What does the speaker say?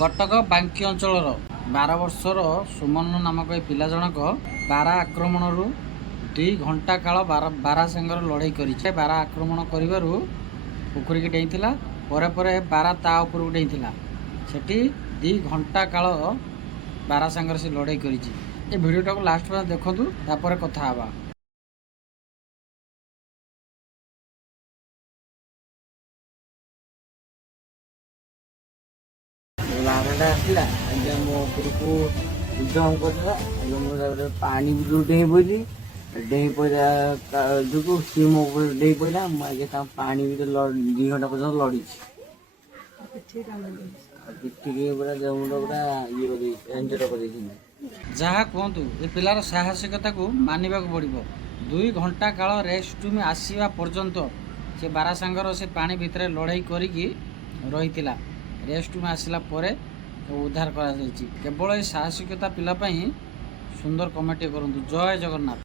କଟକ ବାଙ୍କି ଅଞ୍ଚଳର 12 ବର୍ଷର ସୁମନ ନାମକ ଏ ପିଲା ଜଣକ ବାରା ଆକ୍ରମଣରୁ 2 ଘଣ୍ଟା କାଳ ବାରା ସାଙ୍ଗରେ ଲଢ଼େଇ କରିଛି। ବାରା ଆକ୍ରମଣ କରିବାରୁ ପୋଖରୀକି ଡେଇଁଥିଲା। ପରେ ପରେ ବାରା ତା ଉପରକୁ ଡେଇଁଥିଲା। ସେଠି 2 ଘଣ୍ଟା କାଳ ବାରା ସାଙ୍ଗରେ ସେ ଲଢ଼େଇ କରିଛି। ଏ ଭିଡ଼ିଓଟାକୁ ଲାଷ୍ଟ ପର୍ଯ୍ୟନ୍ତ ଦେଖନ୍ତୁ, ତାପରେ କଥା ହେବା। ବାରଟା ଆସିଲା ଆଜ୍ଞା ମୋ ଉପରକୁ ଉଦ୍ୟମ କରିଥିଲା। ମୁଁ ତାପରେ ପାଣି ଭିତରୁ ଡେଇଁ ପଇଲି। ଡେଇଁ ପଇଲା ଯୋଗୁଁ ସିଏ ମୋ ଉପରେ ଡେଇଁ ପଇଲା। ମୁଁ ଆଜ୍ଞା ତାଙ୍କ ପାଣି ଭିତରେ 2 ଘଣ୍ଟା ପର୍ଯ୍ୟନ୍ତ ଲଢ଼ିଛି। ପିଠିକି ପୁରା ଦେହ ମୁଣ୍ଡ ପୁରା ଇଏ କରିଦେଇଛି, ଏଞ୍ଜଡ଼ କରିଦେଇଛି। ଯାହା କୁହନ୍ତୁ, ଏ ପିଲାର ସାହସିକତାକୁ ମାନିବାକୁ ପଡ଼ିବ। 2 ଘଣ୍ଟା କାଳ ରେଷ୍ଟ ରୁମ୍ ଆସିବା ପର୍ଯ୍ୟନ୍ତ ସେ ବାରା ସାଙ୍ଗର ସେ ପାଣି ଭିତରେ ଲଢ଼େଇ କରିକି ରହିଥିଲା। ରେଷ୍ଟ ରୁମ୍ ଆସିଲା ପରେ ଉଦ୍ଧାର କରାଯାଇଛି। କେବଳ ଏ ସାହସିକତା ପିଲା ପାଇଁ ସୁନ୍ଦର କମେଣ୍ଟ କରନ୍ତୁ। ଜୟ ଜଗନ୍ନାଥ।